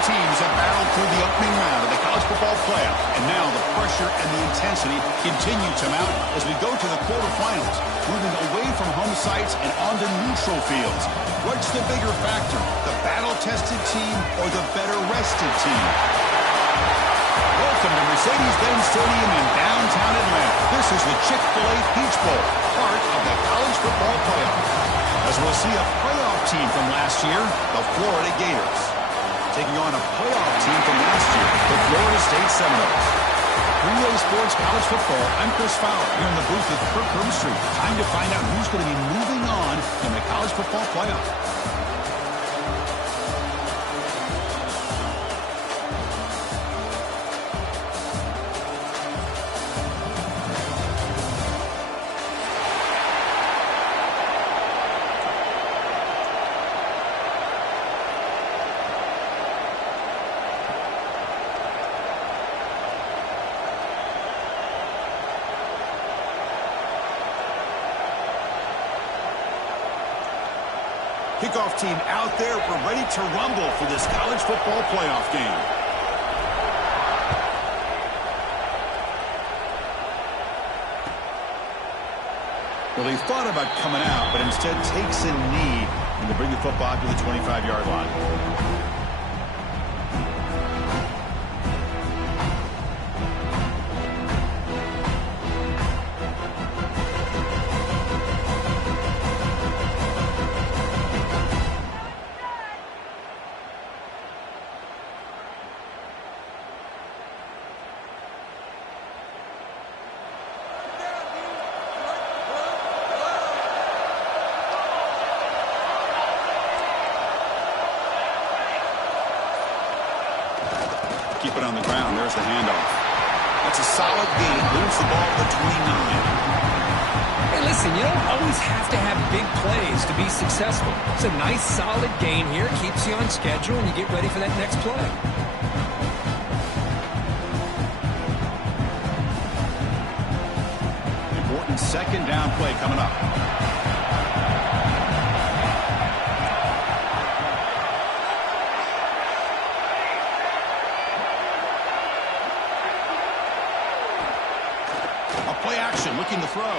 teams have battled through the opening round of the college football playoff, and now the pressure and the intensity continue to mount as we go to the quarterfinals, moving away from home sites and onto neutral fields. What's the bigger factor, the battle-tested team or the better-rested team? Welcome to Mercedes-Benz Stadium in downtown Atlanta. This is the Chick-fil-A Peach Bowl, part of the college football playoff. As we'll see a playoff team from last year, the Florida Gators, taking on a playoff team from last year, the Florida State Seminoles. 3-Way Sports College Football, I'm Chris Fowler, here in the booth with Kirk Herbstreit. Time to find out who's going to be moving on in the college football playoff. Kickoff team out there. We're ready to rumble for this college football playoff game. Well, he thought about coming out, but instead takes a knee and to bring the football to the 25-yard line. Keep it on the ground. There's the handoff. That's a solid gain. Moves the ball to the 29. Hey, listen, you don't always have to have big plays to be successful. It's a nice, solid gain here. Keeps you on schedule, and you get ready for that next play. Important second down play coming up. Play action, looking to throw. A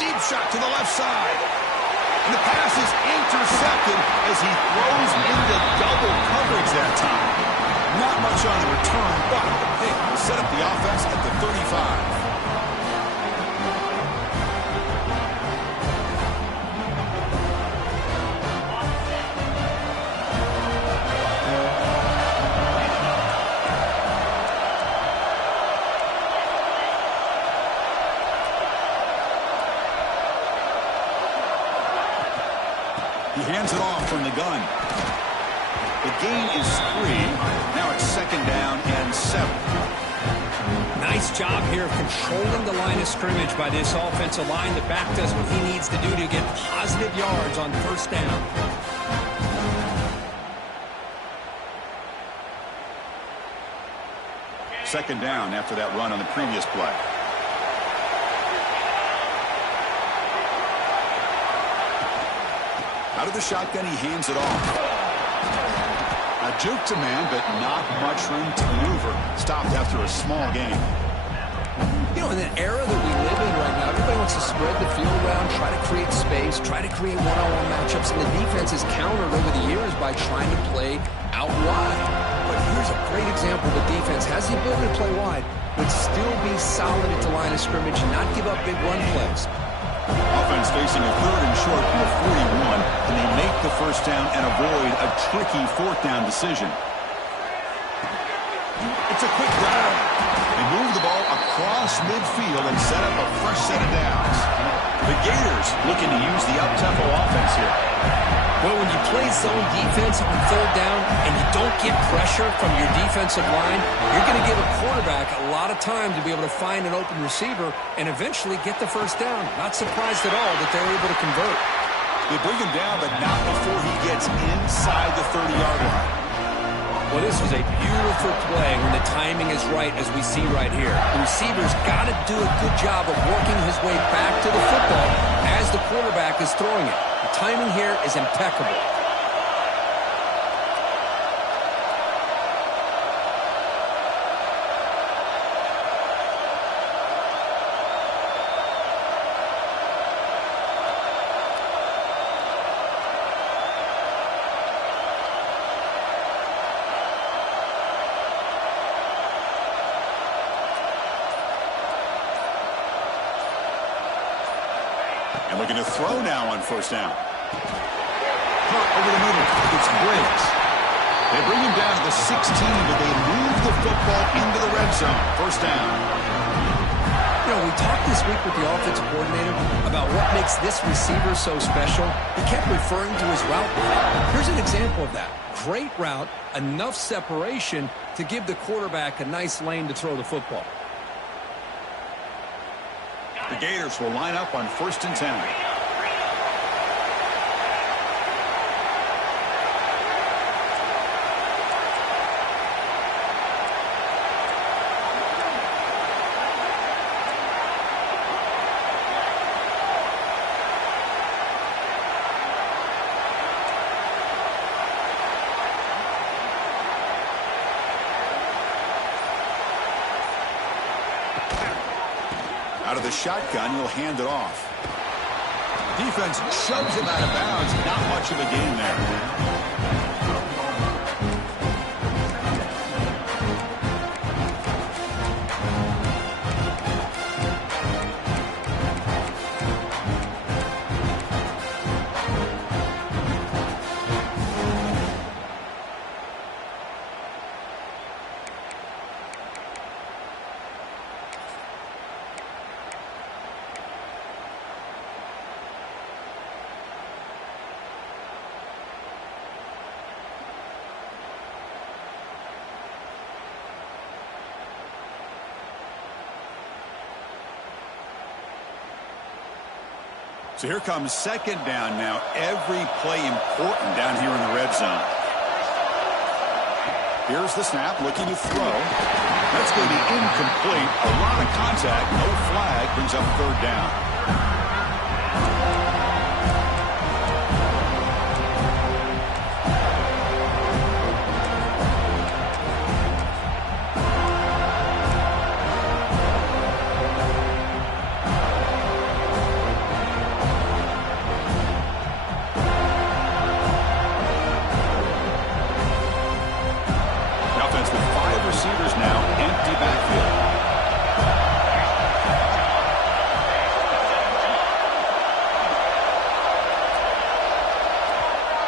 deep shot to the left side. And the pass is intercepted as he throws into double coverage that time. Not much on the return, but the pick will set up the offense at the 35. He hands it off from the gun. The gain is 3. Now it's second down and 7. Nice job here of controlling the line of scrimmage by this offensive line. The back does what he needs to do to get positive yards on first down. Second down after that run on the previous play. Out of the shotgun, he hands it off. A juke to man, but not much room to maneuver. Stopped after a small gain. You know, in the era that we live in right now, everybody wants to spread the field around, try to create space, try to create one-on-one matchups, and the defense is countered over the years by trying to play out wide. But here's a great example. The defense has the ability to play wide, but still be solid at the line of scrimmage and not give up big run plays. Offense facing a third and short from the 41, and they make the first down and avoid a tricky fourth down decision. It's a quick grab. They move the ball across midfield and set up a fresh set of downs. The Gators looking to use the up-tempo offense here. Well, when you play zone defense on third down and you don't get pressure from your defensive line, you're going to give a quarterback a lot of time to be able to find an open receiver and eventually get the first down. Not surprised at all that they're able to convert. They bring him down, but not before he gets inside the 30-yard line. Well, this was a beautiful play when the timing is right, as we see right here. The receiver's got to do a good job of working his way back to the football as the quarterback is throwing it. The timing here is impeccable. And looking to throw now on first down. Caught over the middle. It's Briggs. They bring him down to the 16, but they move the football into the red zone. First down. You know, we talked this week with the offensive coordinator about what makes this receiver so special. He kept referring to his route line. Here's an example of that. Great route, enough separation to give the quarterback a nice lane to throw the football. The Gators will line up on 1st and 10. Out of the shotgun, he'll hand it off. Defense shoves him out of bounds. Not much of a gain there. So here comes 2nd down now. Every play important down here in the red zone. Here's the snap, looking to throw. That's going to be incomplete. A lot of contact, no flag, brings up 3rd down.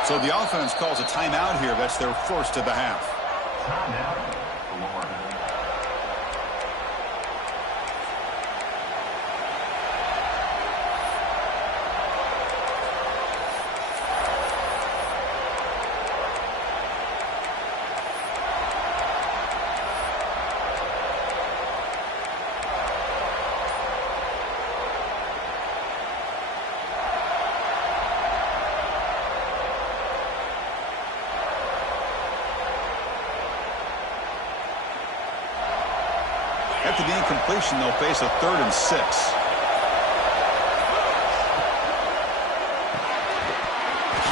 So the offense calls a timeout here. That's their first of the half. After the incompletion, they'll face a 3rd and 6.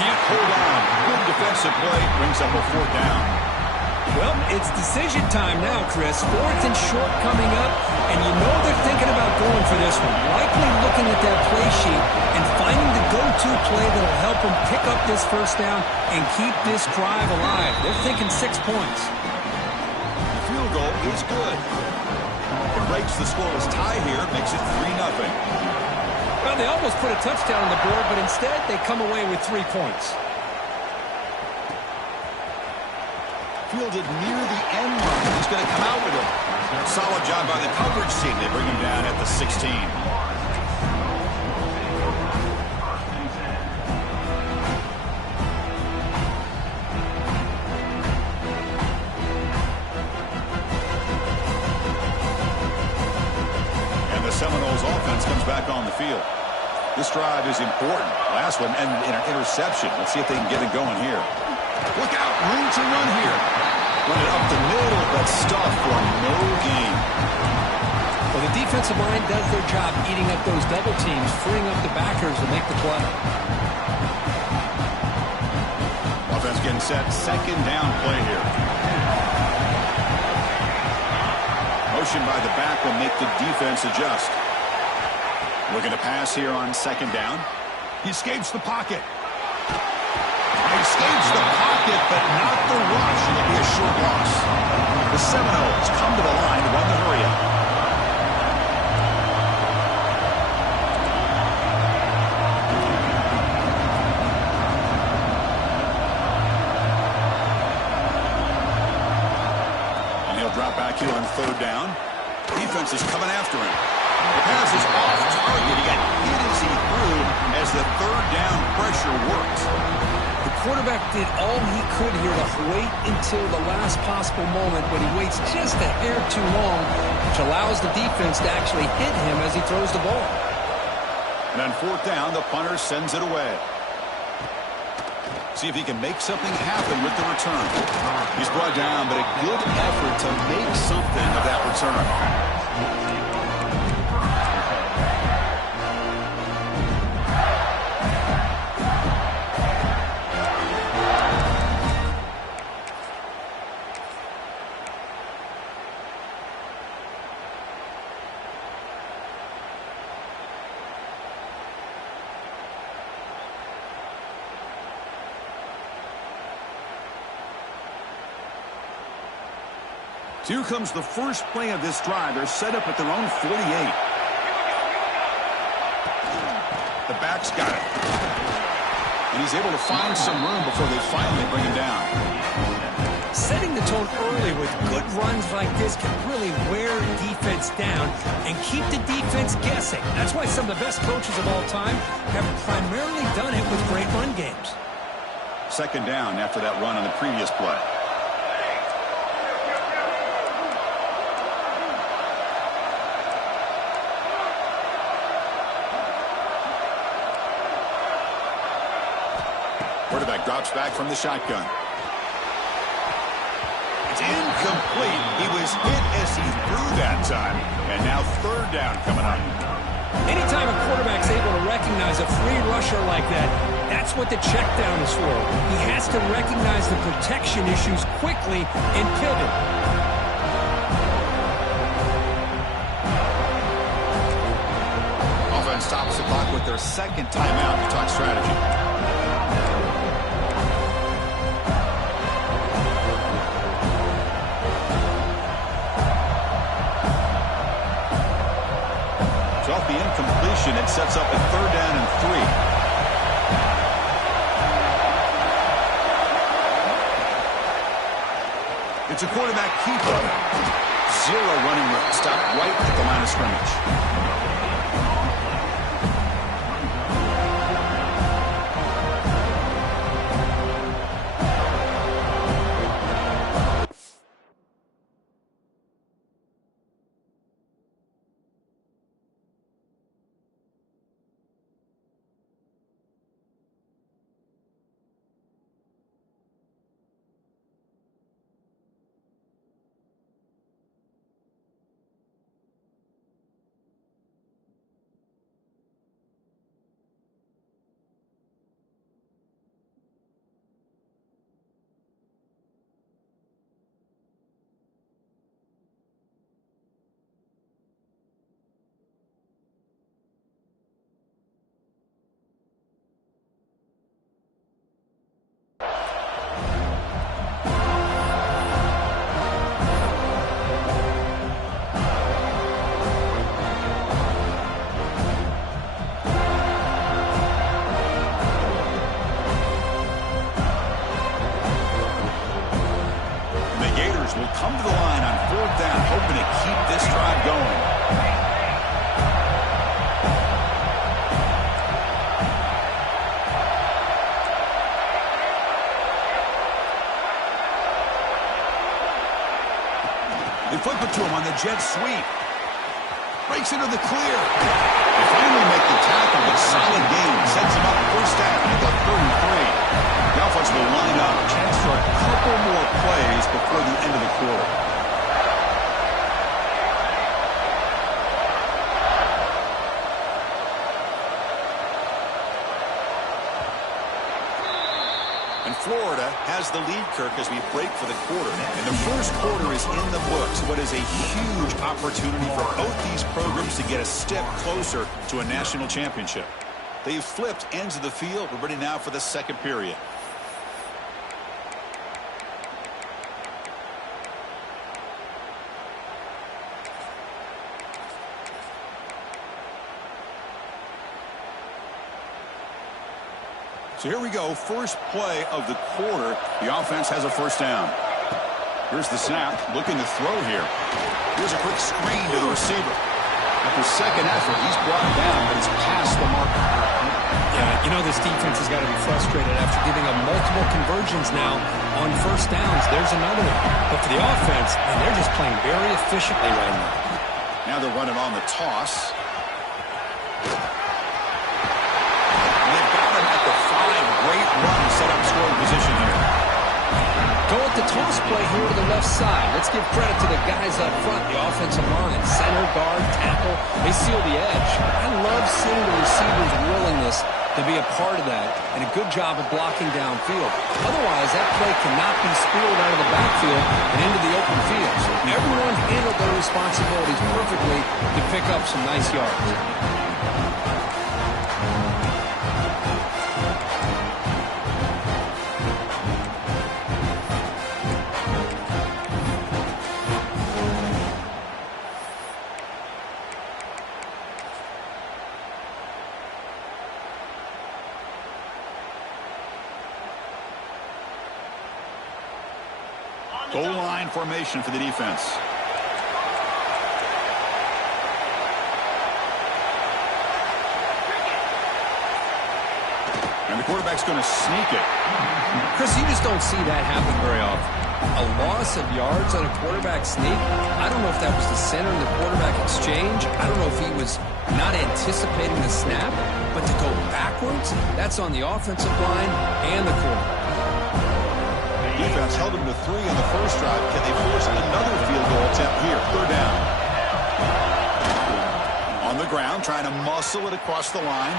Can't hold on. Good defensive play. Brings up a 4th down. Well, it's decision time now, Chris. 4th and short coming up, and you know they're thinking about going for this one. Likely looking at that play sheet and finding the go-to play that'll help them pick up this first down and keep this drive alive. They're thinking 6 points. The field goal is good. It breaks the scoreless tie here, makes it 3-0. Well, they almost put a touchdown on the board, but instead they come away with 3 points. Fielded near the end line. He's going to come out with it. Solid job by the coverage team. They bring him down at the 16. Seminoles offense comes back on the field. This drive is important. Last one and an interception. Let's see if they can get it going here. Look out, room to run here. Run it up the middle, but stuffed for no gain. Well, the defensive line does their job eating up those double teams, freeing up the backers to make the play. Offense getting set. 2nd down play here. Motion by the back will make the defense adjust. Looking to pass here on 2nd down. He escapes the pocket. He escapes the pocket, but not the rush. It'll be a short loss. The Seminoles come to the line to run the hurry-up. drop back here on third down. Defense is coming after him. The pass is off target. He got hit as he threw as the third down pressure worked. The quarterback did all he could here to wait until the last possible moment, but he waits just a hair too long, which allows the defense to actually hit him as he throws the ball. And on fourth down, the punter sends it away. See if he can make something happen with the return. He's brought down, but a good effort to make something of that return. Here comes the first play of this drive. They're set up at their own 48. The back's got it. And he's able to find some room before they finally bring him down. Setting the tone early with good runs like this can really wear defense down and keep the defense guessing. That's why some of the best coaches of all time have primarily done it with great run games. Second down after that run on the previous play. Quarterback drops back from the shotgun. It's incomplete. He was hit as he threw that time. And now third down coming up. Anytime a quarterback's able to recognize a free rusher like that, that's what the check down is for. He has to recognize the protection issues quickly and pivot. Offense stops the clock with their second timeout to talk strategy. Off the incompletion, it sets up a third down and 3. It's a quarterback keeper. Zero running room. Stop right at the line of scrimmage. Will come to the line on fourth down, hoping to keep this drive going. They flip it to him on the jet sweep. Breaks into the clear. They finally make the tackle, but solid game. Sets him up first down at the 33. The offense will line up. Chance for a couple more plays before the end of the quarter. And Florida has the lead, Kirk, as we break for the quarter. And the first quarter is in the books. What is a huge opportunity for both these programs to get a step closer to a national championship. They've flipped ends of the field. We're ready now for the second period. So here we go, first play of the quarter. The offense has a first down. Here's the snap, looking to throw here. Here's a quick screen to the receiver. After second effort, he's brought down, but it's past the marker. Yeah, you know this defense has got to be frustrated after giving up multiple conversions now on first downs. There's another one. But for the offense, and they're just playing very efficiently right now. Now they're running on the toss. They've got him at the 5. Great run, set up scoring position here. Go with the toss play here to the left side. Let's give credit to the guys up front, the offensive line. Center, guard, tackle, they seal the edge. I love seeing the receivers' willingness to be a part of that, and a good job of blocking downfield. Otherwise, that play cannot be spilled out of the backfield and into the open field. So everyone handled their responsibilities perfectly to pick up some nice yards. Goal line formation for the defense. And the quarterback's going to sneak it. Chris, you just don't see that happen very often. A loss of yards on a quarterback sneak. I don't know if that was the center in the quarterback exchange. I don't know if he was not anticipating the snap. But to go backwards, that's on the offensive line and the quarterback. Defense held him to 3 on the first drive. Can they force another field goal attempt here? Third down. On the ground, trying to muscle it across the line.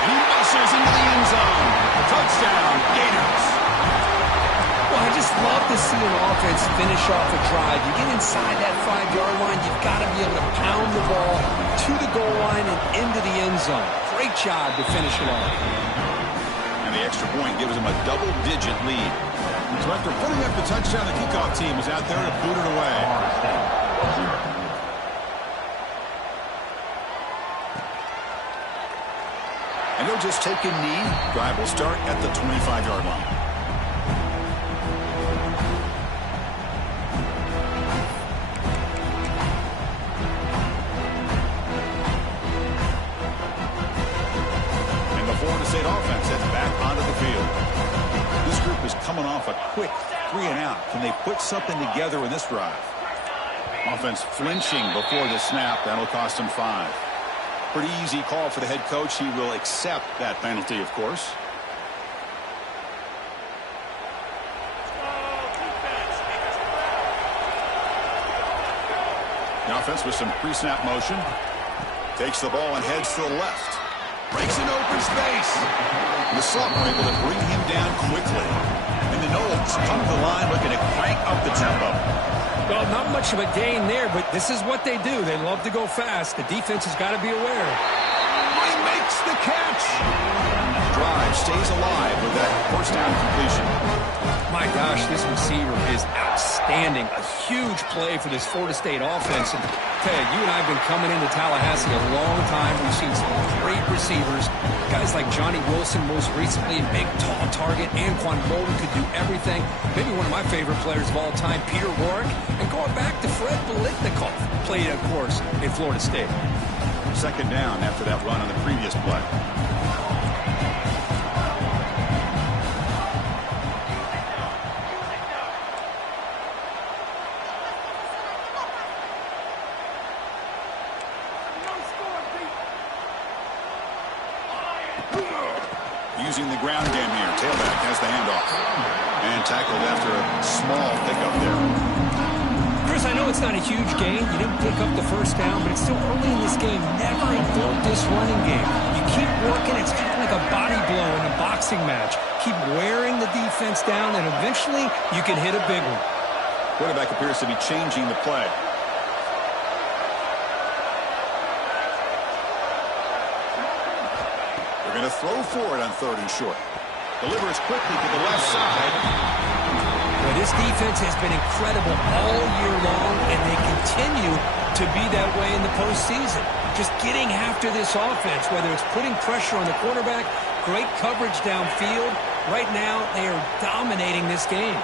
And he muscles into the end zone. Touchdown, Gators. Well, I just love to see an offense finish off a drive. You get inside that 5-yard line, you've got to be able to pound the ball to the goal line and into the end zone. Great job to finish it off. The extra point gives them a double-digit lead. So after putting up the touchdown, the kickoff team is out there to boot it away. And they'll just take a knee. Drive will start at the 25-yard line. State offense heads back onto the field. This group is coming off a quick 3-and-out. Can they put something together in this drive? Offense flinching before the snap. That'll cost them 5. Pretty easy call for the head coach. He will accept that penalty, of course. The offense with some pre-snap motion. Takes the ball and heads to the left. Breaks an open space. The slot were able to bring him down quickly. And the Knowles come to the line looking to crank up the tempo. Well, not much of a gain there, but this is what they do. They love to go fast. The defense has got to be aware. He makes the catch. Drive stays alive with that first down completion. My gosh, this receiver is outstanding. A huge play for this Florida State offense. And Ted, you and I have been coming into Tallahassee a long time. We've seen some great receivers. Guys like Johnny Wilson most recently, a big, tall target. Anquan Bolden could do everything. Maybe one of my favorite players of all time, Peter Warrick. And going back to Fred Biletnikoff, played, of course, in Florida State. Second down after that run on the previous play. Using the ground game here. Tailback has the handoff. And tackled after a small pickup there. Chris, I know it's not a huge gain. You didn't pick up the first down, but it's still early in this game. Never involved this running game. You keep working. It's kind of like a body blow in a boxing match. Keep wearing the defense down, and eventually you can hit a big one. Quarterback appears to be changing the play. They're going to throw for it on 3rd and short. Delivers quickly to the left side. Well, this defense has been incredible all year long, and they continue to be that way in the postseason. Just getting after this offense, whether it's putting pressure on the quarterback, great coverage downfield. Right now, they are dominating this game.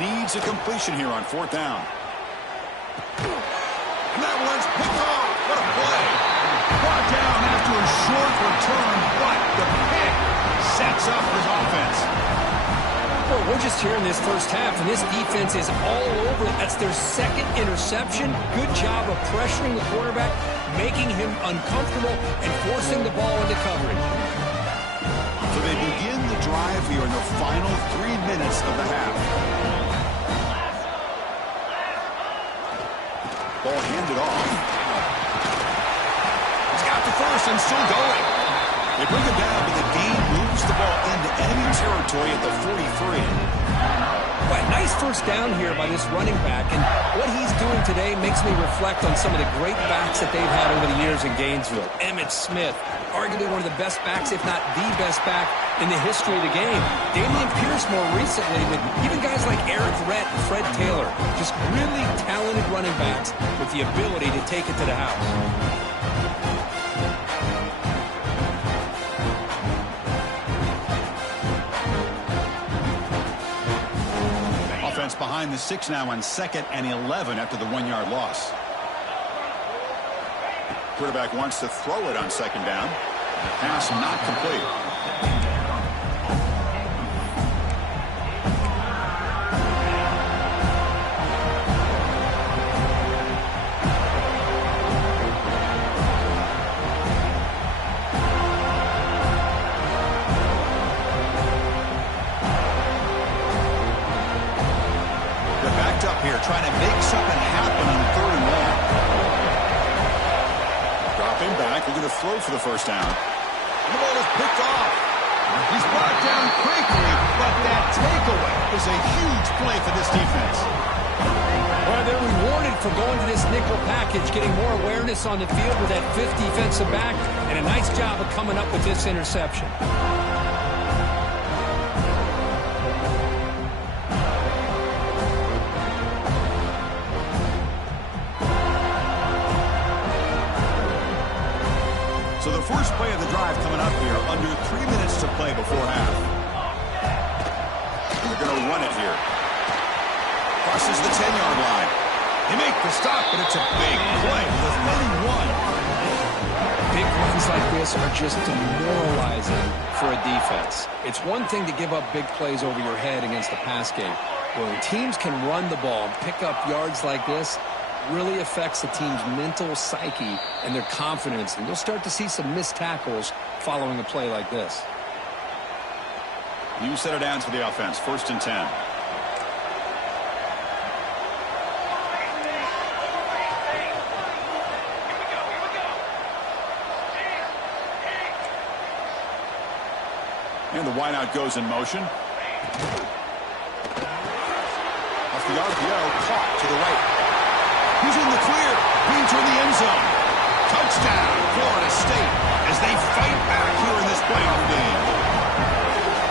needs a completion here on 4th down. And that one's picked off. What a play. Brought down after a short return, but the pick sets up his offense. Well, we're just here in this first half, and this defense is all over. That's their second interception. Good job of pressuring the quarterback, making him uncomfortable, and forcing the ball into coverage. So they begin the drive here in the final 3 minutes of the half. Ball handed off. He's got the first and still going. They bring him down, but the game moves the ball into enemy territory at the 43. Right, nice first down here by this running back, and what he's doing today makes me reflect on some of the great backs that they've had over the years in Gainesville. Emmitt Smith, arguably one of the best backs, if not the best back in the history of the game. Damian Pierce more recently, but even guys like Eric Rett and Fred Taylor, just really talented running backs with the ability to take it to the house. Behind the 6 now on 2nd and 11 after the 1-yard loss. Quarterback wants to throw it on 2nd down. Pass not complete. Here, trying to make something happen on 3rd and long. Dropping back, looking to throw for the first down. And the ball is picked off. He's brought down quickly, but that takeaway is a huge play for this defense. Well, they're rewarded for going to this nickel package, getting more awareness on the field with that 5th defensive back, and a nice job of coming up with this interception. So the first play of the drive coming up here, under 3 minutes to play before half. And they're going to run it here. Crosses the 10-yard line. They make the stop, but it's a big play with only one. Big runs like this are just demoralizing for a defense. It's one thing to give up big plays over your head against the pass game. When teams can run the ball and pick up yards like this, really affects the team's mental psyche and their confidence, and you'll start to see some missed tackles following a play like this. New set of downs for the offense, 1st and 10. And the wideout goes in motion. Off the RPO, caught to the right. He's in the clear. Being toward the end zone. Touchdown, Florida State, as they fight back here in this playoff game.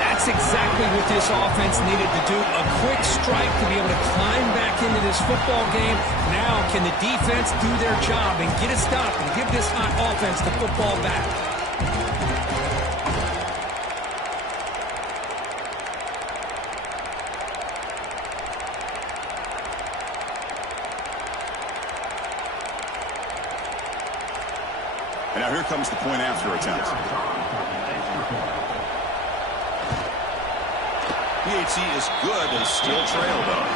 That's exactly what this offense needed to do. A quick strike to be able to climb back into this football game. Now can the defense do their job and get a stop and give this hot offense the football back? And now here comes the point after attempt. PAT is good. They still trail, though.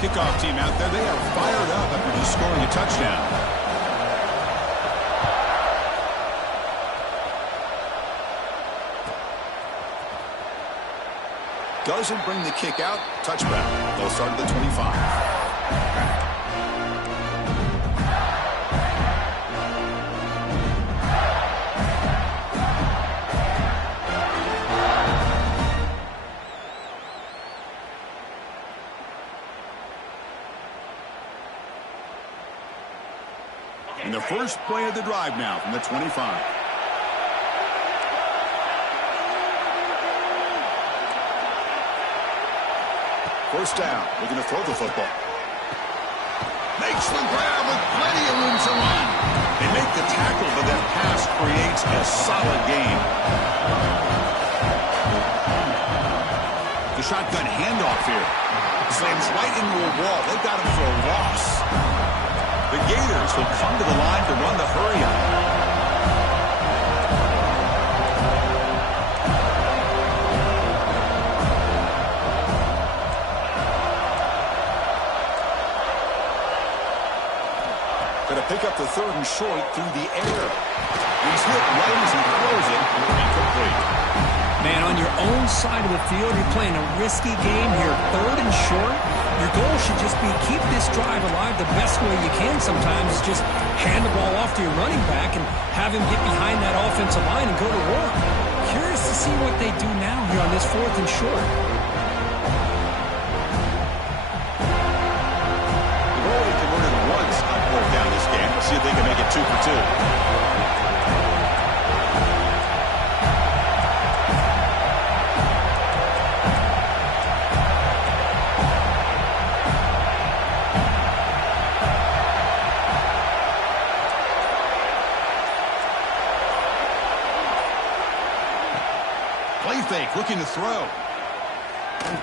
Kickoff team out there. They are fired up after just scoring a touchdown. Doesn't bring the kick out. Touchback. They'll start at the 25. And the first play of the drive now from the 25. First down, looking to throw the football. Makes the grab with plenty of room to run. They make the tackle, but that pass creates a solid gain. The shotgun handoff here. Slams right into a wall. They've got him for a loss. The Gators will come to the line to run the hurry on. Going to pick up the third and short through the air. He's hit right as he throws it. Incomplete. Man, on your own side of the field, you're playing a risky game here. Third and short. Your goal should just be keep this drive alive the best way you can sometimes. Just hand the ball off to your running back and have him get behind that offensive line and go to work. Curious to see what they do now here on this fourth and short. See if they can make it 2 for 2. Play fake, looking to throw.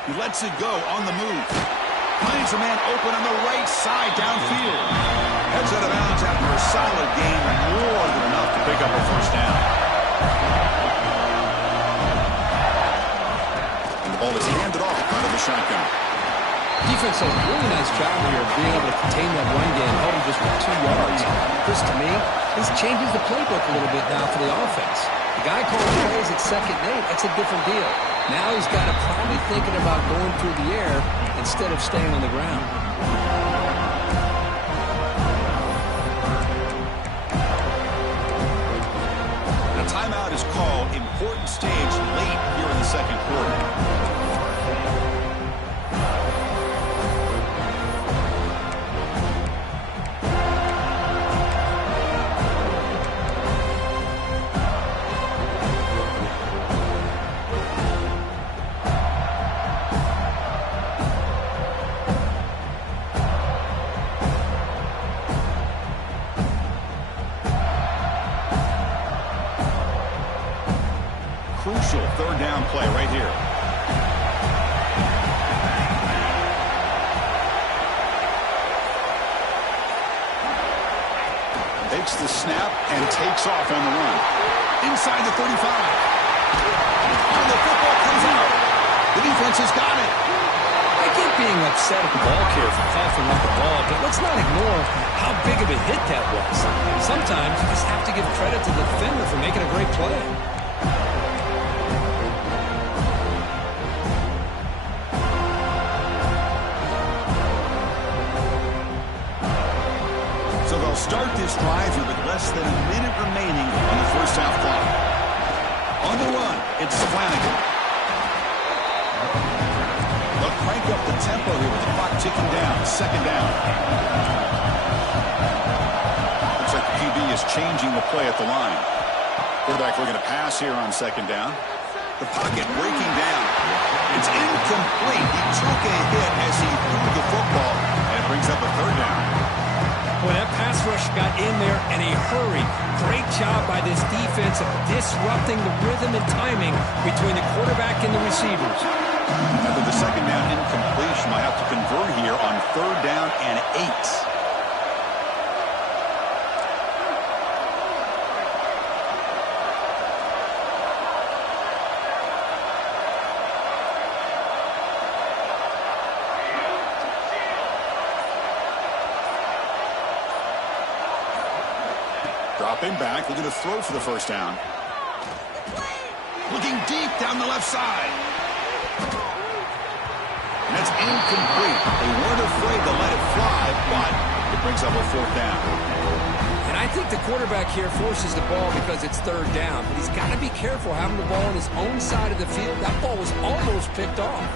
He lets it go on the move. Finds a man open on the right side downfield. Heads out of bounds after a solid gain, more than enough to pick up a first down. And the ball is handed off out of the shotgun. Defense does a really nice job here of being able to contain that run game, held him just for 2 yards. This, to me, this changes the playbook a little bit now for the offense. The guy calling plays at 2nd and 8, that's a different deal. Now he's got to probably thinking about going through the air instead of staying on the ground. Timeout is called. Important stage late here in the second quarter. Crucial third down play right here. Takes the snap and takes off on the run. Inside the 35. And the football comes out. The defense has got it. I get being upset at the ball carrier for coughing up the ball, but let's not ignore how big of a hit that was. Sometimes you just have to give credit to the defender for making a great play. Start this drive here with less than a minute remaining on the first half clock. On the run, it's Flanagan. They'll crank up the tempo here with the clock ticking down. Second down. Looks like the QB is changing the play at the line. Quarterback looking to pass here on second down. The pocket breaking down. It's incomplete. He took a hit as he threw the football, and it brings up a third down. Boy, that pass rush got in there in a hurry. Great job by this defense of disrupting the rhythm and timing between the quarterback and the receivers. After the second down incompletion, I have to convert here on third down and 8. Dropping back, looking to throw for the first down. Looking deep down the left side. And that's incomplete. They weren't afraid to let it fly, but it brings up a fourth down. And I think the quarterback here forces the ball because it's third down. But he's got to be careful having the ball on his own side of the field. That ball was almost picked off.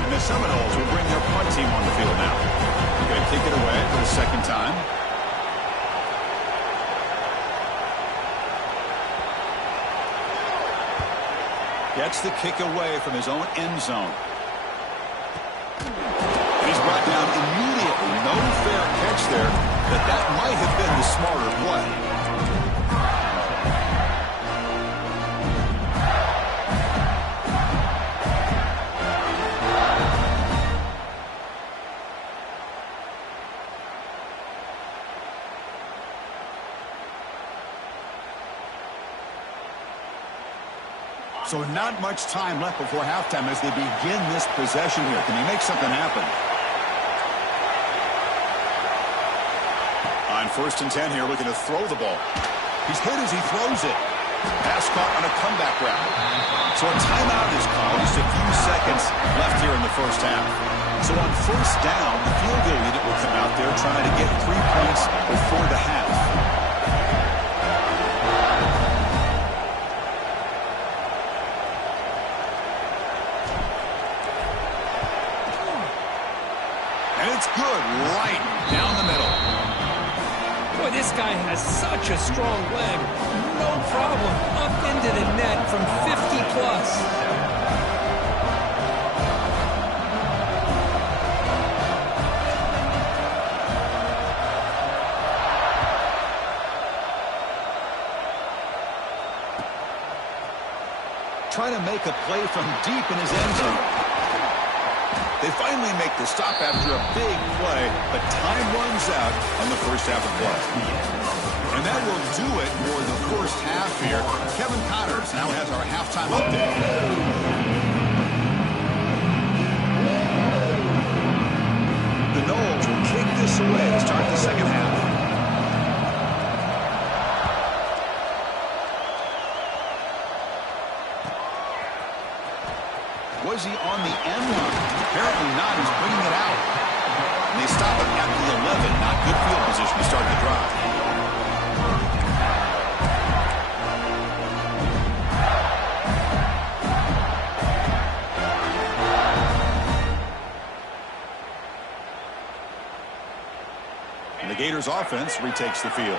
And the Seminoles will bring their punt team on the field now. They're going to kick it away for the second time. gets the kick away from his own end zone. And he's brought down immediately. No fair catch there, but that might have been the smarter play. So not much time left before halftime as they begin this possession here. Can he make something happen? On 1st and 10 here, looking to throw the ball. He's hit as he throws it. Pass caught on a comeback route. So a timeout is called. Just a few seconds left here in the first half. So on 1st down, the field goal unit will come out there trying to get 3 points before the half. It's good right down the middle. Boy, this guy has such a strong leg. No problem. Up into the net from 50 plus. Trying to make a play from deep in his end zone. They finally make the stop after a big play, but time runs out on the first half of play. And that will do it for the first half here. Kevin Connors now has our halftime update. The Noles will kick this away to start the second half. Was he on the end line? Apparently not. He's bringing it out. And they stop him at the 11. Not good field position to start the drive. And the Gators offense retakes the field.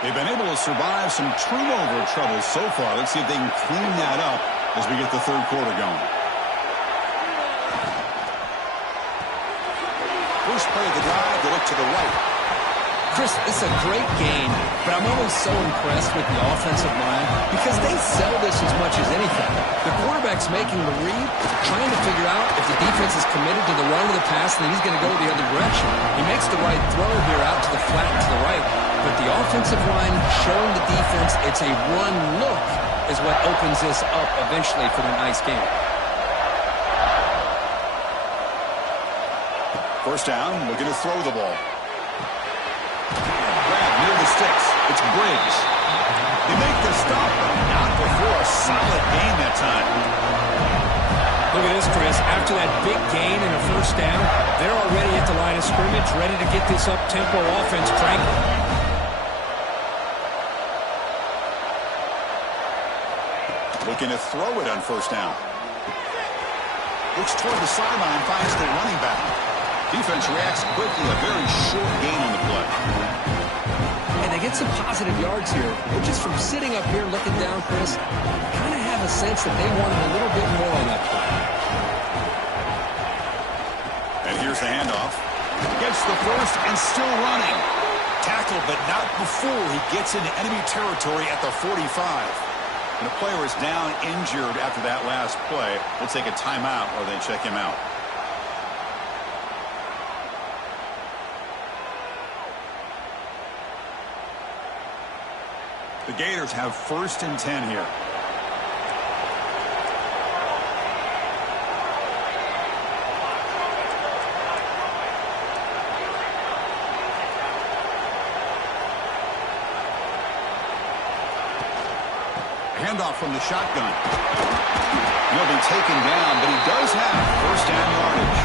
They've been able to survive some turnover trouble so far. Let's see if they can clean that up as we get the third quarter going. First play of the drive, they look to the right. Chris, it's a great game, but I'm always so impressed with the offensive line because they sell this as much as anything. The quarterback's making the read, trying to figure out if the defense is committed to the run or the pass, then he's going to go the other direction. He makes the right throw here out to the flat to the right, but the offensive line showing the defense it's a run look is what opens this up eventually for the nice game. First down, looking to throw the ball. Grab near the sticks. It's Briggs. They make the stop, but not before a solid gain that time. Look at this, Chris. After that big gain and a first down, they're already at the line of scrimmage, ready to get this up-tempo offense cranking. Looking to throw it on first down. Looks toward the sideline, finds the running back. Defense reacts quickly, a very short gain on the play. And they get some positive yards here. But just from sitting up here looking down, Chris, kind of have a sense that they wanted a little bit more on that play. And here's the handoff. Gets the first and still running. Tackled, but not before he gets into enemy territory at the 45. And the player is down injured after that last play. We'll take a timeout or they check him out. The Gators have 1st and 10 here. Handoff from the shotgun. He'll be taken down, but he does have first down yardage.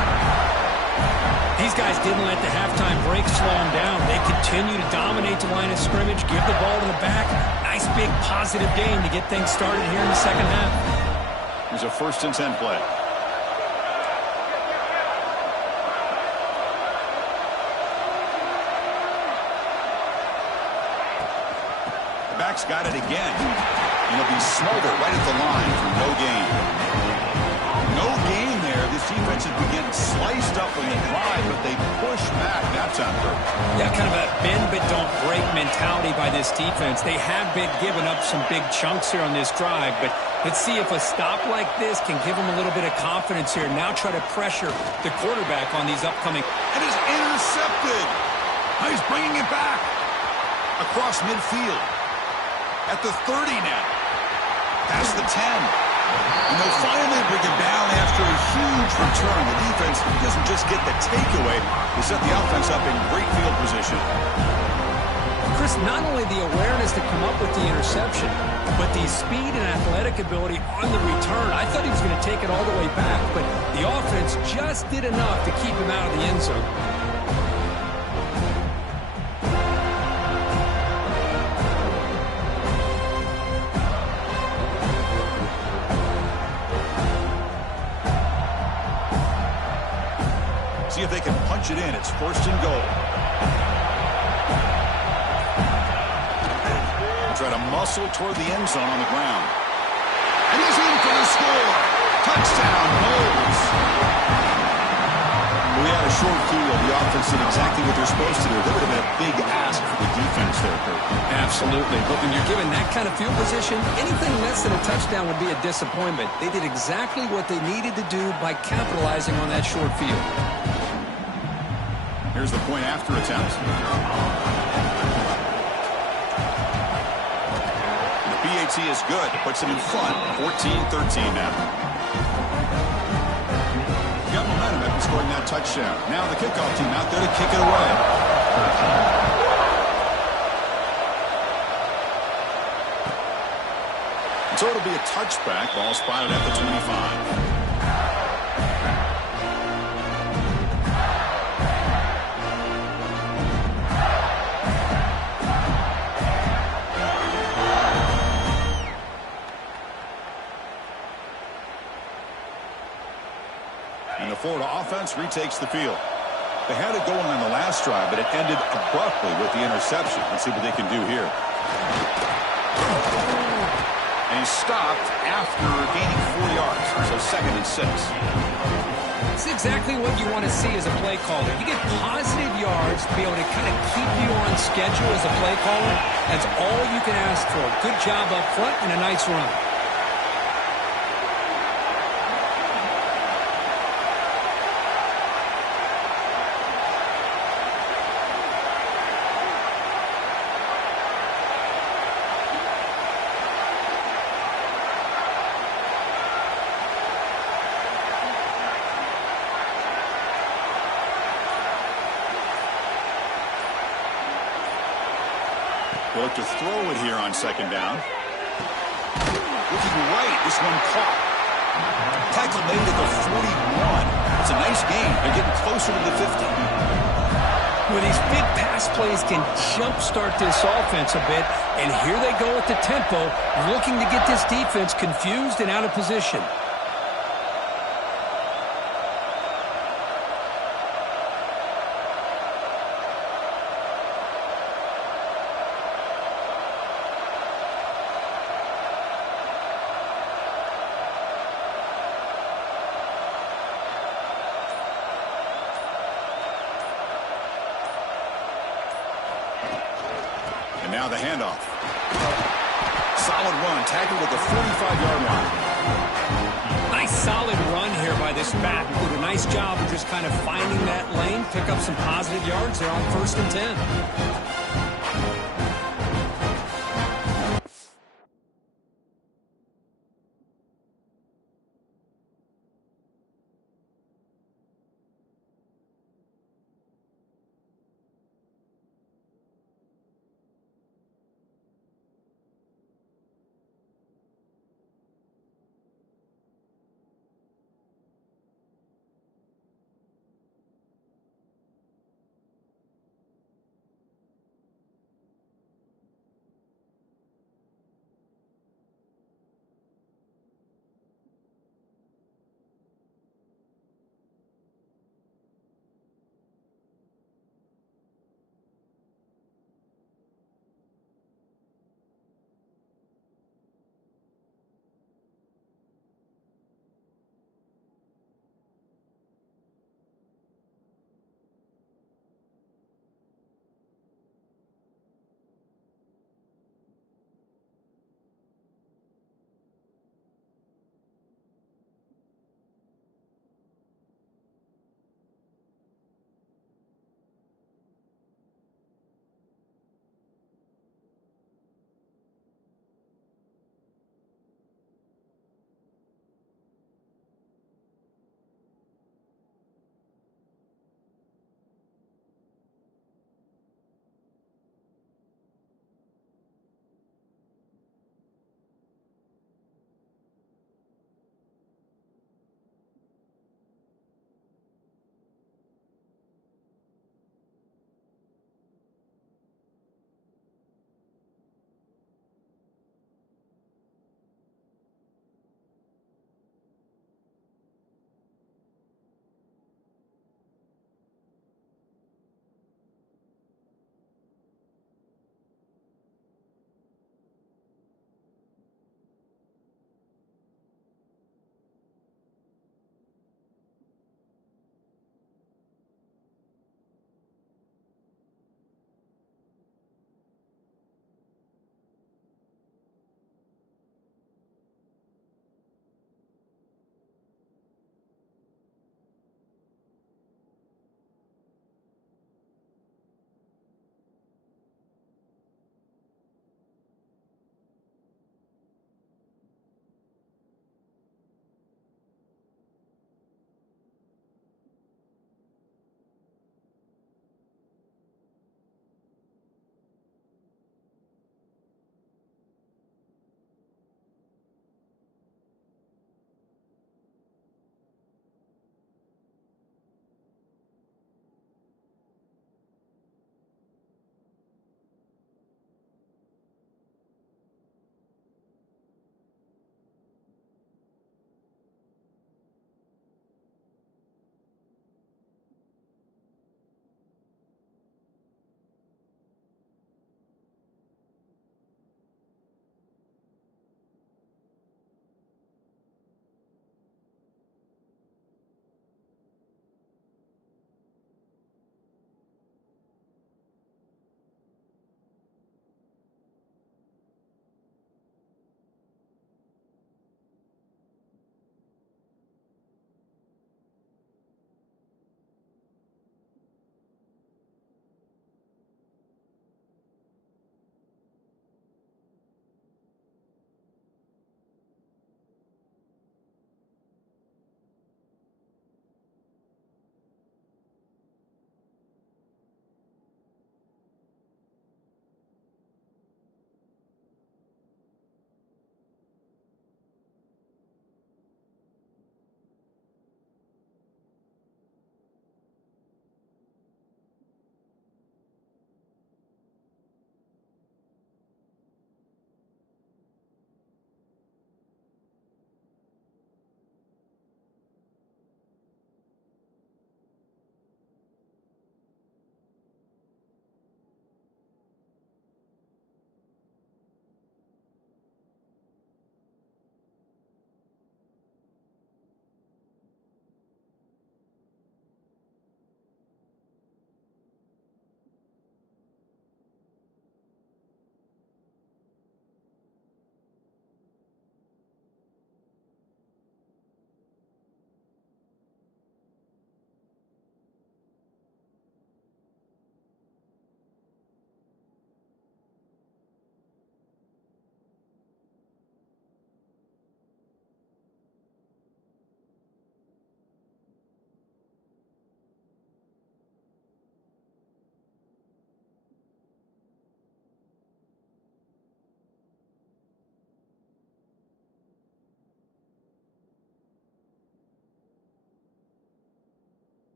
These guys didn't let the halftime break slow them down. They continue to dominate the line of scrimmage, give the ball to the back. Nice big positive gain to get things started here in the second half. Here's a 1st and 10 play. The back's got it again. And he'll be smothered right at the line for no gain. No gain there. This defense has been getting sliced up with the drive, but they push back that time. Yeah, kind of a bend but don't break mentality by this defense. They have been giving up some big chunks here on this drive, but let's see if a stop like this can give them a little bit of confidence here. Now try to pressure the quarterback on these upcoming. It is intercepted. He's bringing it back across midfield at the 30 now. Past the 10. And they'll finally bring him down after a huge return. The defense doesn't just get the takeaway. They set the offense up in great field position. Chris, not only the awareness to come up with the interception, but the speed and athletic ability on the return. I thought he was going to take it all the way back, but the offense just did enough to keep him out of the end zone. See if they can punch it in. It's 1st and goal. Try to muscle toward the end zone on the ground. And he's in for the score. Touchdown, Knowles. We had a short field. The offense did exactly what they're supposed to do. That would have been a big ask for the defense there, Kurt. Absolutely. But when you're given that kind of field position, anything less than a touchdown would be a disappointment. They did exactly what they needed to do by capitalizing on that short field. Here's the point after attempt. The PAT is good. Puts them in front. 14-13 now. Got momentum after scoring that touchdown. Now the kickoff team out there to kick it away. So it'll be a touchback. Ball spotted at the 25. And the Florida offense retakes the field. They had it going on the last drive, but it ended abruptly with the interception. Let's see what they can do here. And he's stopped after gaining 4 yards, so 2nd and 6. It's exactly what you want to see as a play caller. You get positive yards to be able to kind of keep you on schedule as a play caller. That's all you can ask for. Good job up front and a nice run. They'll look to throw it here on 2nd down. Looking right. This one caught. Tackle made at the 41. It's a nice gain. They're getting closer to the 50. Well, these big pass plays can jumpstart this offense a bit, and here they go at the tempo, looking to get this defense confused and out of position. And now the handoff. Solid run, tackled at the 45-yard line. Nice solid run here by this back. Did a nice job of just kind of finding that lane, pick up some positive yards there on 1st and 10.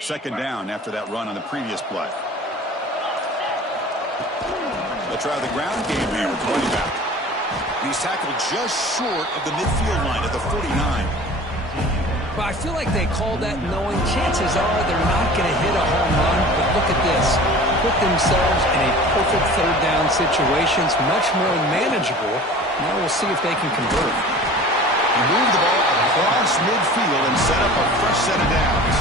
Second down after that run on the previous play. They'll try the ground game here with the running back. He's tackled just short of the midfield line at the 49. But I feel like they called that knowing chances are they're not going to hit a home run. But look at this. Put themselves in a perfect third down situation. It's much more manageable. Now we'll see if they can convert. He moved the ball across midfield and set up a fresh set of downs.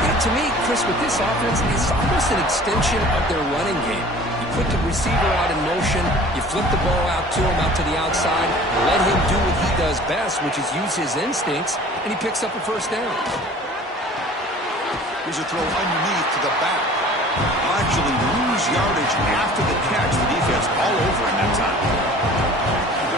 Yeah, to me, Chris, with this offense, it's almost an extension of their running game. You put the receiver out in motion, you flip the ball out to him, out to the outside, let him do what he does best, which is use his instincts, and he picks up a first down. Here's a throw underneath to the back. He'll actually lose yardage after the catch. The defense all over him that time.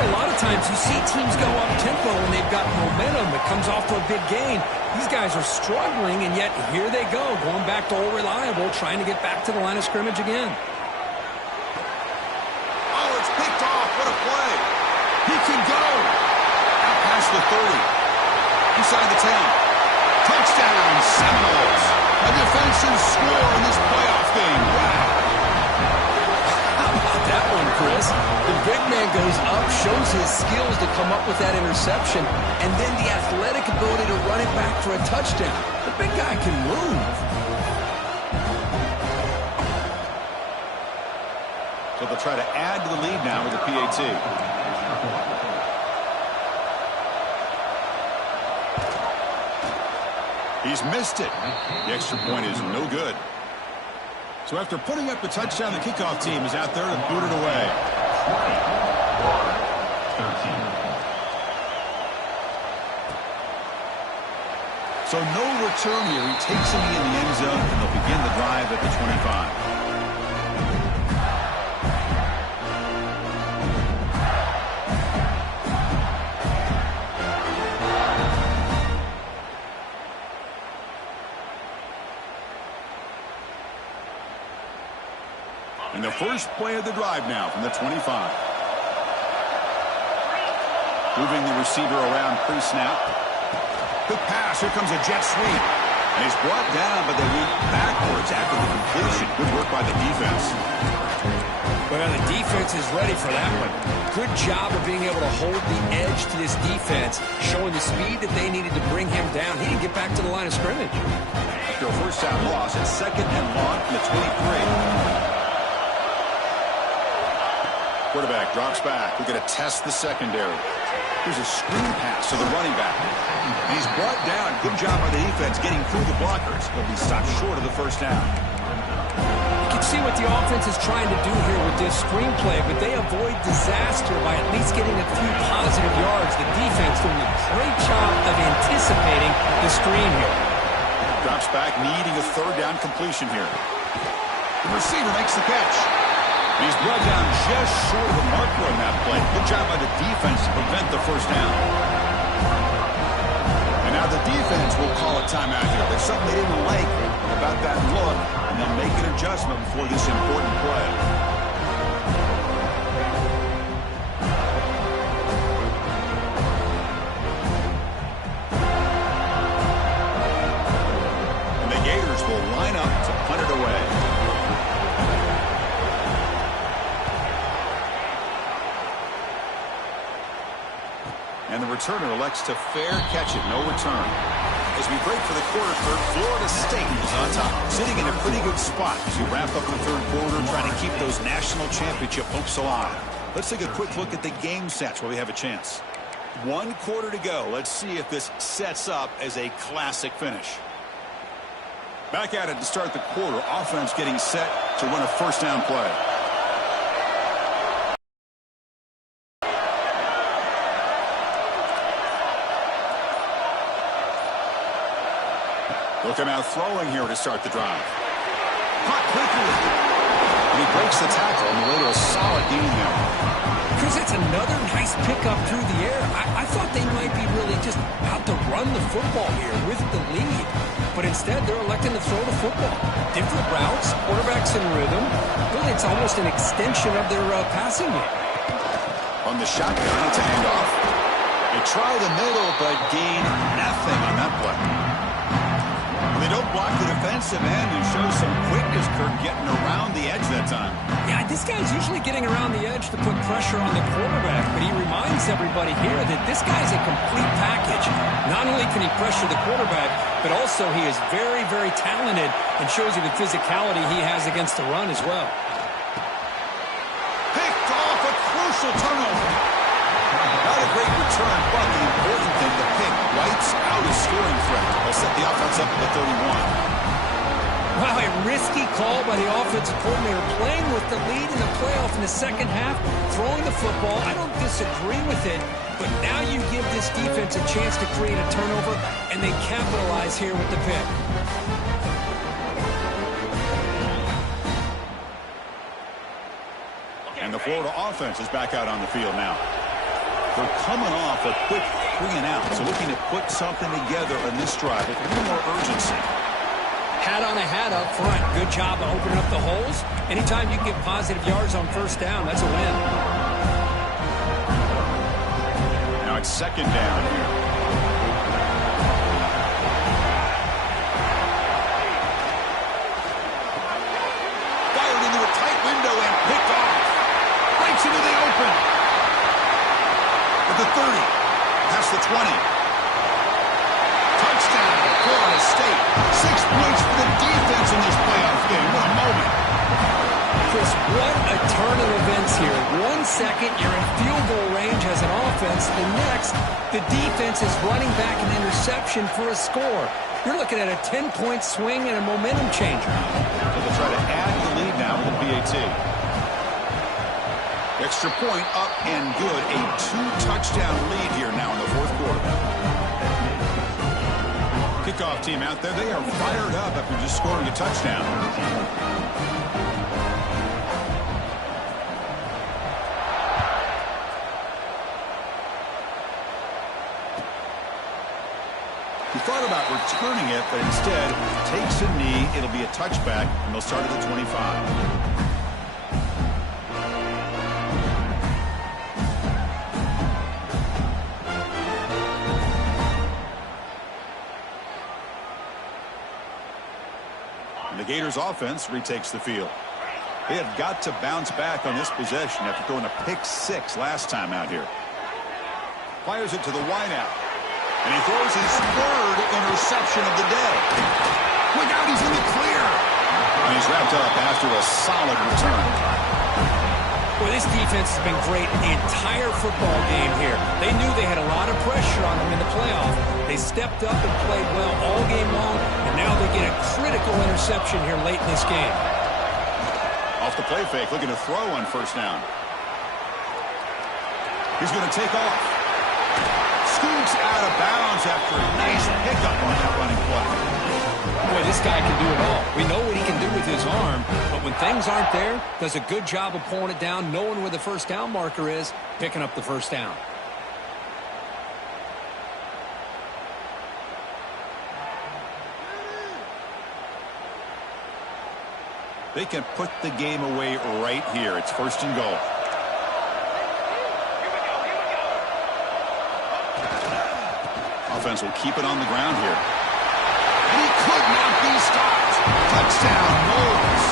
A lot of times you see teams go up-tempo when they've got momentum. It comes off to a big gain. These guys are struggling, and yet here they go, going back to old reliable, trying to get back to the line of scrimmage again. Oh, it's picked off. What a play. He can go. Out past the 30. Inside the 10. Touchdown, Seminoles. A defensive score in this playoff game. Wow. That one, Chris. The big man goes up, shows his skills to come up with that interception, and then the athletic ability to run it back for a touchdown. The big guy can move. So they'll try to add to the lead now with the PAT. He's missed it. The extra point is no good. So after putting up the touchdown, the kickoff team is out there to boot it away. 13. So no return here. He takes him in the end zone, and they'll begin the drive at the 25. And the first play of the drive now from the 25. Moving the receiver around pre-snap. Good pass. Here comes a jet sweep. And he's brought down, but they went backwards after the completion. Good work by the defense. Well, the defense is ready for that one. Good job of being able to hold the edge to this defense, showing the speed that they needed to bring him down. He didn't get back to the line of scrimmage. After a first down loss, it's second and long from the 23. Quarterback drops back. We're going to test the secondary. Here's a screen pass to the running back. And he's brought down. Good job by the defense getting through the blockers. He'll be stopped short of the first down. You can see what the offense is trying to do here with this screenplay, but they avoid disaster by at least getting a few positive yards. The defense doing a great job of anticipating the screen here. Drops back, needing a third down completion here. The receiver makes the catch. He's brought down just short of the marker on that play. Good job by the defense to prevent the first down. And now the defense will call a timeout here. There's something they didn't like about that look, and they'll make an adjustment before this important play. And the Gators will line up to punt it away. And the returner elects to fair catch it. No return. As we break for the quarter third, Florida State is on top, sitting in a pretty good spot as we wrap up the third quarter, trying to keep those national championship hopes alive. Let's take a quick look at the game sets where we have a chance. 1 quarter to go. Let's see if this sets up as a classic finish. Back at it to start the quarter. Offense getting set to run a first down play. Looking out throwing here to start the drive. Caught quickly. And he breaks the tackle on the way to a solid gain there. Chris, it's another nice pickup through the air. I thought they might be really just out to run the football here with the lead. But instead, they're electing to throw the football. Different routes, quarterbacks in rhythm. Really, it's almost an extension of their passing game. On the shotgun, it's a handoff. They try the middle, but gain nothing on that play. They don't block defensive end who shows some quickness, Kirk, getting around the edge that time. Yeah, this guy's usually getting around the edge to put pressure on the quarterback, but he reminds everybody here that this guy's a complete package. Not only can he pressure the quarterback, but also he is very, very talented and shows you the physicality he has against the run as well. Picked off, a crucial turnover. Not a great return, but the important thing, the pick wipes out a scoring threat. They'll set the offense up at the 31. Wow, a risky call by the offensive coordinator, playing with the lead in the playoff in the second half, throwing the football. I don't disagree with it, but now you give this defense a chance to create a turnover, and they capitalize here with the pick. And the Florida offense is back out on the field now. They're coming off a quick 3-and-out, so looking to put something together in this drive with a little more urgency. Hat on a hat up front. Good job of opening up the holes. Anytime you can get positive yards on first down, that's a win. Now it's second down here. Fired into a tight window and picked off. Breaks into the open. At the 30. Past the 20. Touchdown, Florida State. 6 points for the defense in this playoff game. What a moment. Chris, what a turn of events here. 1 second, you're in field goal range as an offense. The next, the defense is running back an interception for a score. You're looking at a 10-point swing and a momentum changer. So they'll try to add to the lead now with a PAT. Extra point up and good. A 2-touchdown lead here now in the fourth quarter. Kickoff team out there, they are fired up after just scoring a touchdown. He thought about returning it, but instead takes a knee. It'll be a touchback, and they'll start at the 25. The Gators offense retakes the field. They have got to bounce back on this possession after throwing a pick-6 last time out here. Fires it to the wideout. And he throws his third interception of the day. Look out, he's in the clear. And he's wrapped up after a solid return. Boy, this defense has been great the entire football game here. They knew they had a lot of pressure on them in the playoff. They stepped up and played well all game long, and now they get a critical interception here late in this game. Off the play fake, looking to throw on first down. He's going to take off. Scoots out of bounds after a nice pickup on that running play. Boy, this guy can do it all. We know what he can do with his arm, but when things aren't there, does a good job of pulling it down, knowing where the first down marker is, picking up the first down. They can put the game away right here. It's first and goal. Offense will keep it on the ground here. And he could not be stopped. Touchdown, Knowles.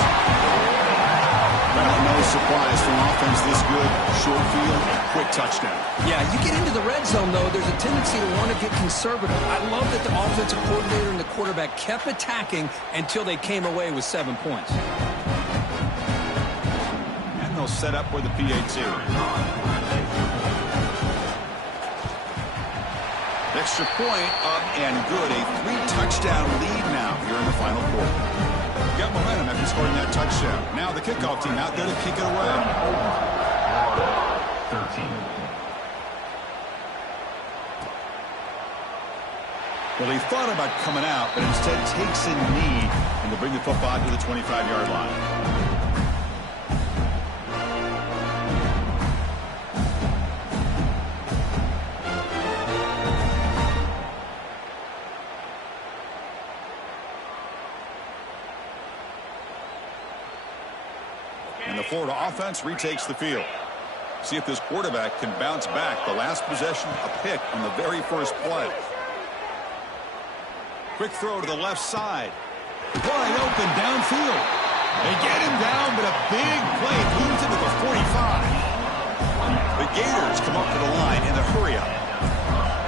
Well, no surprise from offense this good. Short field, quick touchdown. Yeah, you get into the red zone, though, there's a tendency to want to get conservative. I love that the offensive coordinator and the quarterback kept attacking until they came away with 7 points. And they'll set up with the PAT. Extra point up and good. A 3-touchdown lead now here in the final quarter. Got momentum after scoring that touchdown. Now the kickoff team out there to kick it away. 13. Well, he thought about coming out, but instead takes a knee and to bring the football to the 25-yard line. And the Florida offense retakes the field. See if this quarterback can bounce back. The last possession, a pick on the very first play. Quick throw to the left side. Wide open downfield. They get him down, but a big play moves into the 45. The Gators come up to the line in the hurry-up.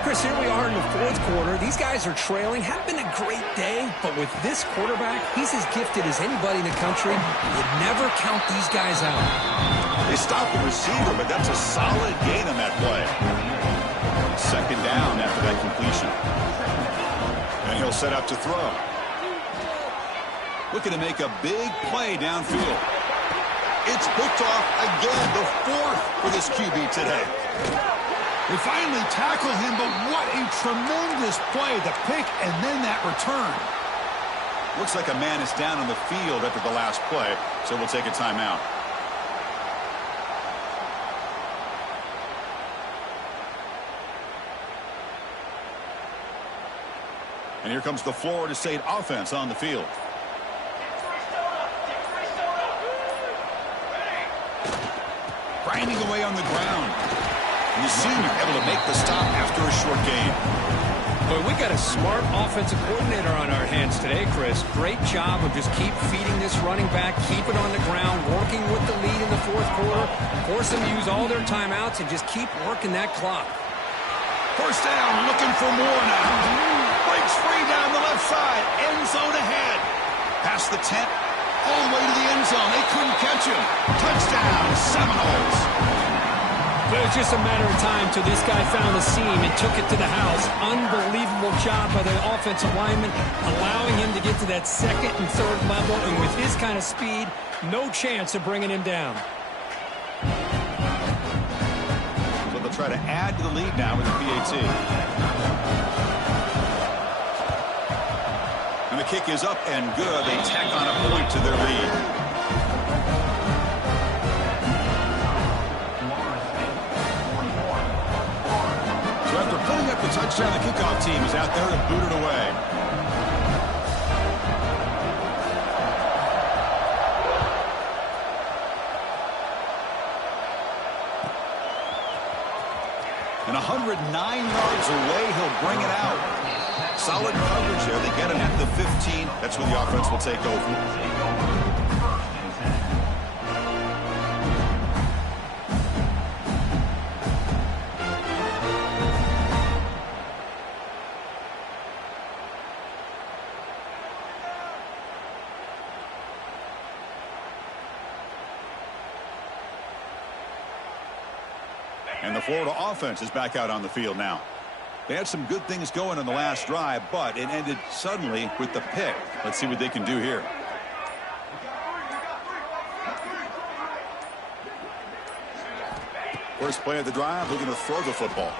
Chris, here we are in the fourth quarter. These guys are trailing. Hadn't been a great day, but with this quarterback, he's as gifted as anybody in the country. You never count these guys out. They stopped the receiver, but that's a solid gain on that play. Second down after that completion. And he'll set up to throw. Looking to make a big play downfield. It's picked off again, the fourth for this QB today. They finally tackle him, but what a tremendous play. The pick and then that return. Looks like a man is down on the field after the last play, so we'll take a timeout. And here comes the Florida State offense on the field. Grinding away on the ground. And the senior able to make the stop after a short gain. Boy, we got a smart offensive coordinator on our hands today, Chris. Great job of just keep feeding this running back, keep it on the ground, working with the lead in the fourth quarter, force them to use all their timeouts, and just keep working that clock. First down, looking for more now. Breaks free down the left side. End zone ahead. Past the 10, all the way to the end zone. They couldn't catch him. Touchdown, Seminoles. But it was just a matter of time till this guy found a seam and took it to the house. Unbelievable job by the offensive lineman, allowing him to get to that second and third level. And with his kind of speed, no chance of bringing him down. So they'll try to add to the lead now with the PAT. And the kick is up and good. They tack on a point to their lead. So after putting up the touchdown, the kickoff team is out there to boot it away. And 109 yards away, he'll bring it out. Solid coverage there. They get him at the 15. That's where the offense will take over. And the Florida offense is back out on the field now. They had some good things going on the last drive, but it ended suddenly with the pick. Let's see what they can do here. First play of the drive, looking to throw the football.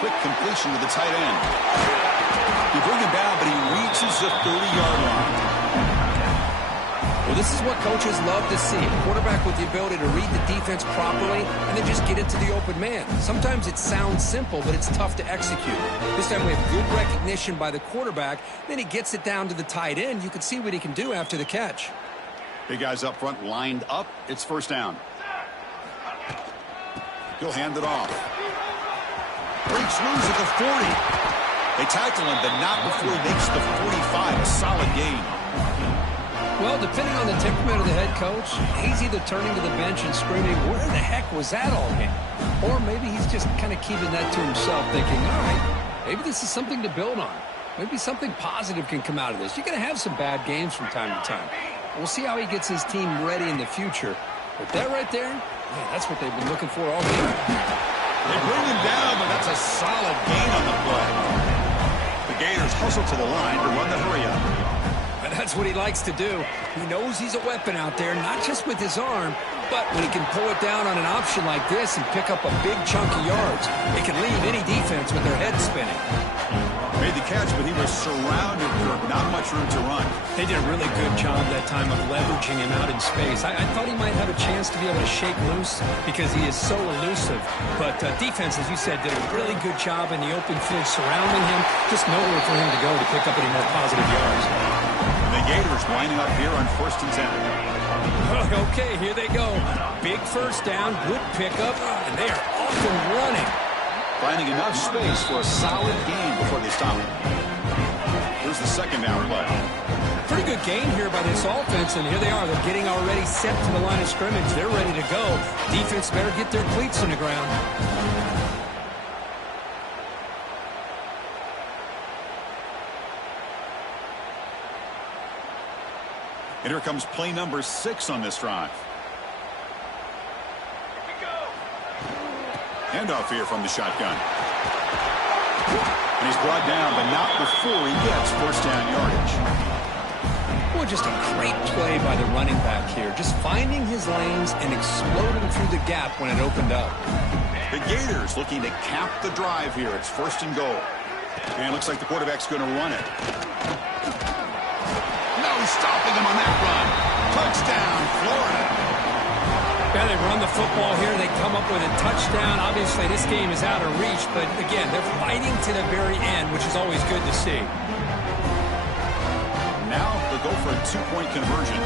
Quick completion to the tight end. You bring him down, but he reaches the 30-yard line. Well, this is what coaches love to see. A quarterback with the ability to read the defense properly and then just get it to the open man. Sometimes it sounds simple, but it's tough to execute. This time we have good recognition by the quarterback. Then he gets it down to the tight end. You can see what he can do after the catch. Big guys up front lined up. It's first down. He'll hand it off. Breaks loose at the 40. They tackle him, but not before he makes the 45. A solid gain. Well, depending on the temperament of the head coach, he's either turning to the bench and screaming, where the heck was that all game? Or maybe he's just kind of keeping that to himself, thinking, all right, maybe this is something to build on. Maybe something positive can come out of this. You're going to have some bad games from time to time. We'll see how he gets his team ready in the future. But that right there, man, that's what they've been looking for all game. They bring him down, but that's a solid gain on the play. The Gators hustle to the line to run the hurry-up. And that's what he likes to do. He knows he's a weapon out there, not just with his arm, but when he can pull it down on an option like this and pick up a big chunk of yards, it can leave any defense with their head spinning. Made the catch, but he was surrounded for not much room to run. They did a really good job that time of leveraging him out in space. I thought he might have a chance to be able to shake loose because he is so elusive. But defense, as you said, did a really good job in the open field surrounding him. Just nowhere for him to go to pick up any more positive yards. And the Gators lining up here on 1st and 10. Okay, here they go. Big first down, good pickup, and they are off and running. Finding enough space for a solid gain before they stop him. Here's the second down play. Pretty good game here by this offense, and here they are. They're getting already set to the line of scrimmage. They're ready to go. Defense better get their cleats in the ground. And here comes play number 6 on this drive. Handoff here from the shotgun. And he's brought down, but not before he gets first down yardage. Well, just a great play by the running back here. Just finding his lanes and exploding through the gap when it opened up. The Gators looking to cap the drive here. It's first and goal. And it looks like the quarterback's going to run it. No stopping him on that run. Touchdown, Florida. Yeah, they run the football here. They come up with a touchdown. Obviously, this game is out of reach, but again, they're fighting to the very end, which is always good to see. Now they'll go for a 2-point conversion.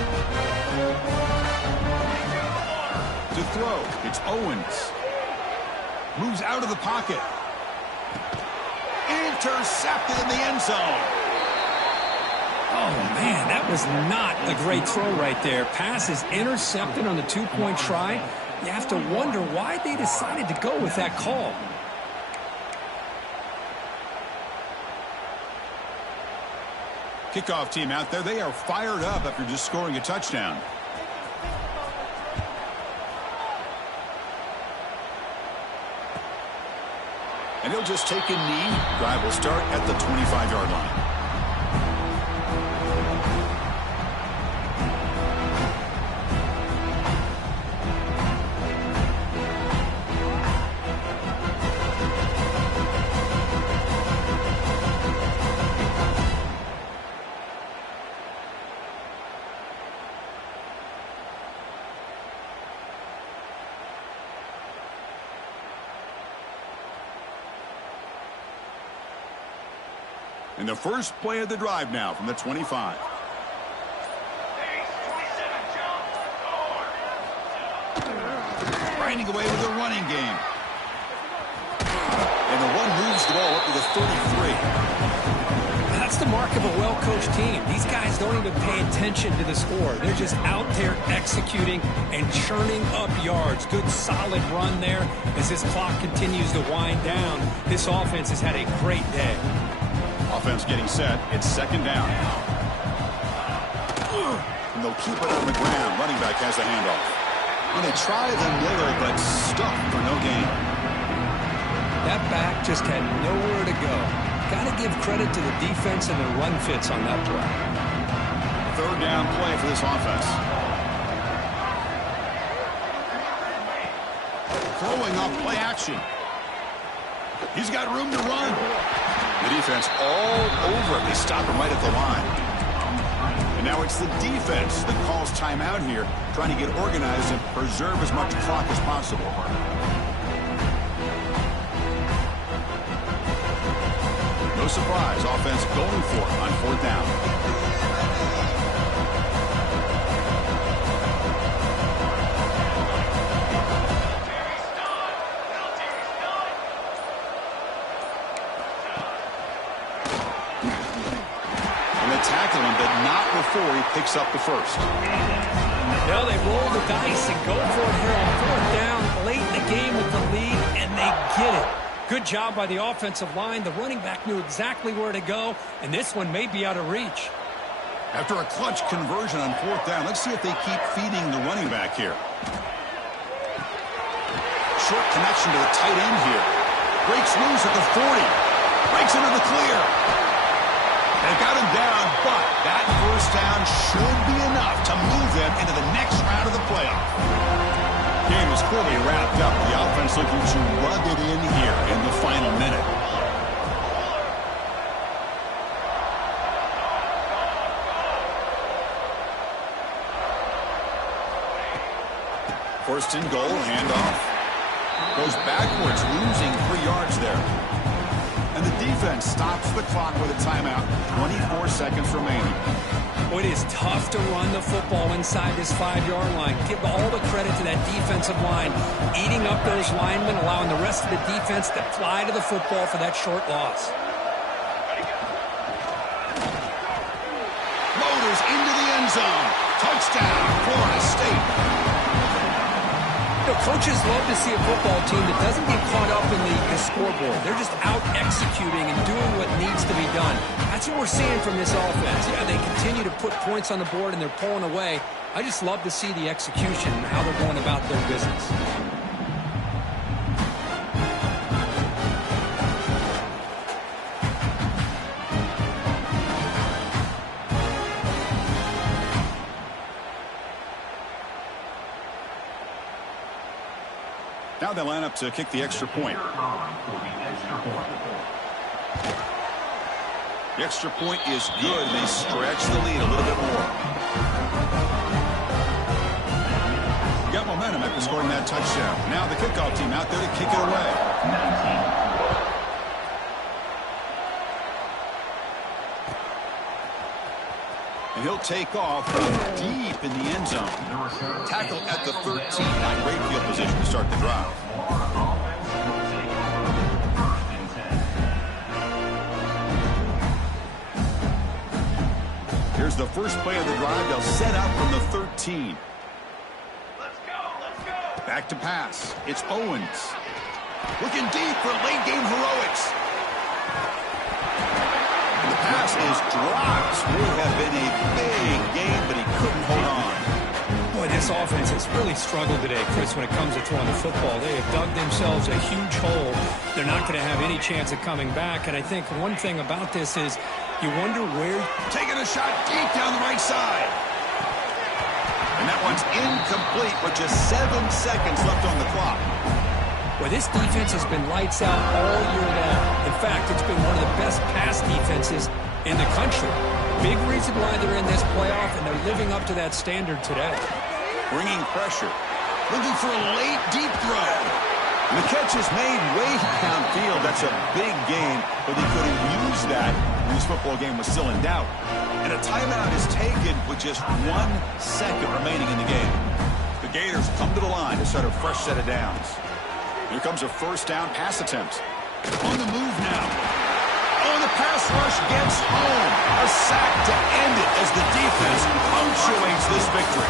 To throw, it's Owens. Moves out of the pocket. Intercepted in the end zone. Oh, man, that was not a great throw right there. Pass is intercepted on the 2-point try. You have to wonder why they decided to go with that call. Kickoff team out there. They are fired up after just scoring a touchdown. And he'll just take a knee. Drive will start at the 25-yard line. And the first play of the drive now from the 25. Grinding away with the running game. And the one moves the ball up to the 33. That's the mark of a well-coached team. These guys don't even pay attention to the score. They're just out there executing and churning up yards. Good, solid run there as this clock continues to wind down. This offense has had a great day. Offense getting set. It's second down. And they'll keep it on the ground. Running back has the handoff. And they try the middle, but stuck for no gain. That back just had nowhere to go. Got to give credit to the defense and the run fits on that play. Third down play for this offense. Throwing off play action. He's got room to run. The defense all over. They stop him right at the line. And now it's the defense that calls timeout here, trying to get organized and preserve as much clock as possible. No surprise, offense going for it on fourth down. Tackle him, but not before he picks up the first. Well, they roll the dice and go for it here on fourth down, late in the game with the lead, and they get it. Good job by the offensive line. The running back knew exactly where to go, and this one may be out of reach. After a clutch conversion on fourth down, let's see if they keep feeding the running back here. Short connection to the tight end here. Breaks loose at the 40. Breaks into the clear. They got him down, but that first down should be enough to move them into the next round of the playoff. Game is fully wrapped up. The offense looking to rub it in here in the final minute. First and goal, handoff. Goes backwards, losing 3 yards there. And the defense stops the clock with a timeout. 24 seconds remaining. Well, it is tough to run the football inside this 5-yard line. Give all the credit to that defensive line. Eating up those linemen, allowing the rest of the defense to fly to the football for that short loss. goes into the end zone. Touchdown, Florida State. You know, coaches love to see a football team that doesn't get caught up in the scoreboard. They're just out executing and doing what needs to be done. That's what we're seeing from this offense. Yeah, they continue to put points on the board and they're pulling away. I just love to see the execution and how they're going about their business. Now they line up to kick the extra point. The extra point is good. They stretch the lead a little bit more. Got momentum after scoring that touchdown. Now the kickoff team out there to kick it away. And he'll take off from deep in the end zone. Tackle at the 13. Not great field position to start the drive. Here's the first play of the drive. They'll set up from the 13. Let's go. Back to pass. It's Owens. Looking deep for late game heroics. The pass is dropped. Would have been a big game, but he couldn't hold on. Boy, this offense has really struggled today, Chris, when it comes to throwing the football. They have dug themselves a huge hole. They're not going to have any chance of coming back. And I think one thing about this is you wonder where... Taking a shot deep down the right side. And that one's incomplete with just 7 seconds left on the clock. Well, this defense has been lights out all year long. In fact, it's been one of the best pass defenses in the country. Big reason why they're in this playoff, and they're living up to that standard today. Bringing pressure. Looking for a late deep throw. And the catch is made way downfield. That's a big gain, but he could have used that when this football game was still in doubt. And a timeout is taken with just 1 second remaining in the game. The Gators come to the line to start a fresh set of downs. Here comes a first down pass attempt. On the move now. Oh, the pass rush gets home. A sack to end it as the defense punctuates this victory.